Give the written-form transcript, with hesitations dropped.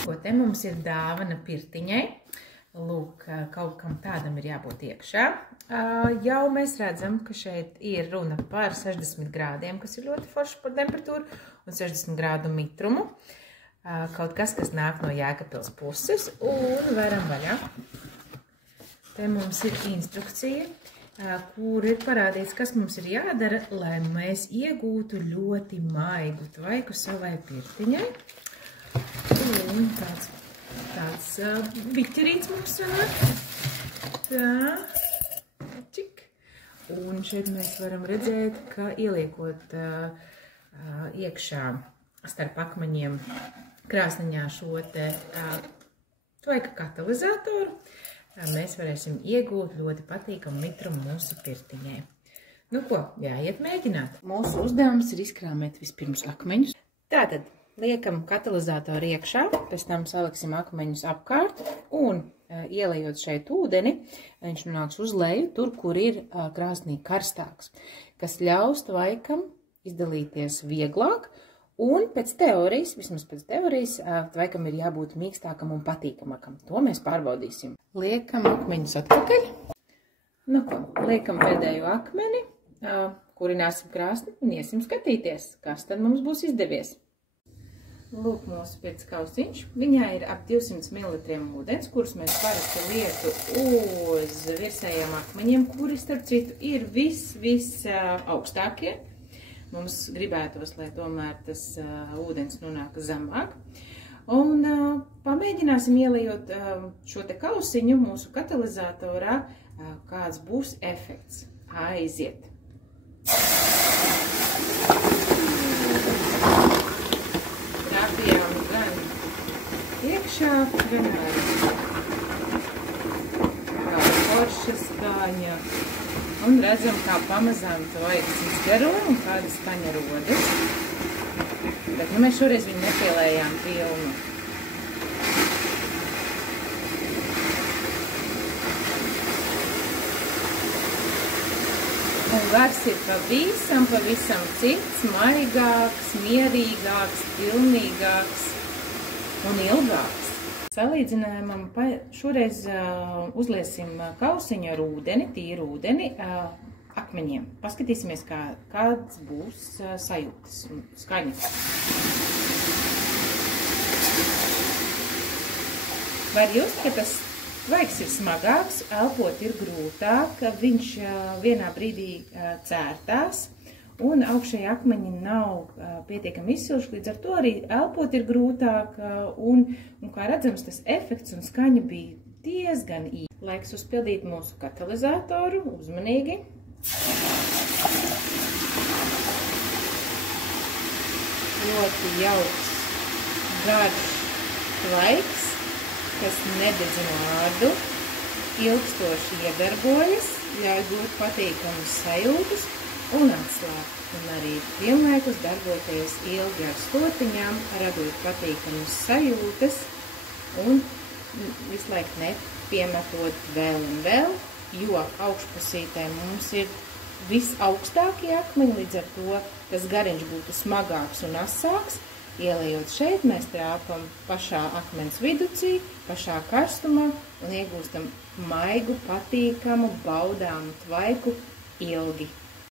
Ko te mums ir dāvana pirtiņai. Lūk, kaut kam tādam ir jābūt iekšā. Jau mēs redzam, ka šeit ir runa par 60 grādiem, kas ir ļoti forši par temperatūru, un 60 grādu mitrumu. Kaut kas, kas nāk no Jēkabpils puses, un varam vaļā. Te mums ir instrukcija, kur ir parādīts, kas mums ir jādara, lai mēs iegūtu ļoti maigu tvaiku savai pirtiņai. Un tāds biķerīts mums sanāk. Tā. Čik. Un šeit mēs varam redzēt, ka ieliekot iekšā starp akmeņiem krāsniņā šo te tvaika katalizatoru, mēs varēsim iegūt ļoti patīkamu mitrumu mūsu pirtiņai. Nu ko, jāiet mēģināt. Mūsu uzdevums ir izkrāmēt vispirms akmeņus. Tātad liekam katalizatoru iekšā, pēc tam saliksim akmeņus apkārt un ielejot šeit ūdeni, viņš nonāks uz leju, tur, kur ir krāsnī karstāks, kas ļaus tvaikam izdalīties vieglāk, un pēc teorijas, vismaz pēc teorijas, tvaikam ir jābūt mīkstākam un patīkamākam. To mēs pārbaudīsim. Liekam akmeņus atpakaļ. Nu ko, liekam pēdējo akmeni, kurināsim krāsni un iesim skatīties, kas tad mums būs izdevies. Lūk, mūsu pirts kausiņš. Viņā ir ap 200 ml ūdens, kurus mēs parasti lietu uz virsējiem akmeņiem, kuri, starp citu, ir viss augstākie. Mums gribētos, lai tomēr tas ūdens nonāk zemāk. Un pamēģināsim ielejot šo te kausiņu mūsu katalizatorā, kāds būs efekts. Aiziet! Trāpījām gan iekšā, gan ārā. Kā forša skaņa. Un redzam, kā pamazām tvaiks izgaro un kāda skaņa rodas. Bet nu mēs šoreiz viņu nepielējām pilnu. Un gars ir pavisam cits, maigāks, mierīgāks, pilnīgāks un ilgāks. Salīdzinājumam šoreiz uzliesim kausiņu ar ūdeni, tīru ūdeni, akmeņiem. Paskatīsimies, kāds būs sajūtas un skaņas. Var just, ka tas tvaiks ir smagāks, elpot ir grūtāk, viņš vienā brīdī cērtās un augšēji akmeņi nav pietiekami izsilši, līdz ar to arī elpot ir grūtāk un kā redzams, tas efekts un skaņa bija diezgan īsi. Laiks uzpildīt mūsu katalizatoru, uzmanīgi. Ļoti jauks, garš tvaiks, kas nededzina ādu, ilgstoši iedarbojas, ļauj gūt patīkamus sajūtas un atslābt. Un arī vienlaikus darboties ilgi ar stotiņām, radot patīkamus sajūtas un visu laiku nepiemetot vēl un vēl, jo augšpusītē mums ir visaugstākie akmeņi, līdz ar to tas gariņš būtu smagāks un asāks. Ielejot šeit, mēs trāpam pašā akmens viducī, pašā karstumā un iegūstam maigu, patīkamu, baudāmu tvaiku ilgi.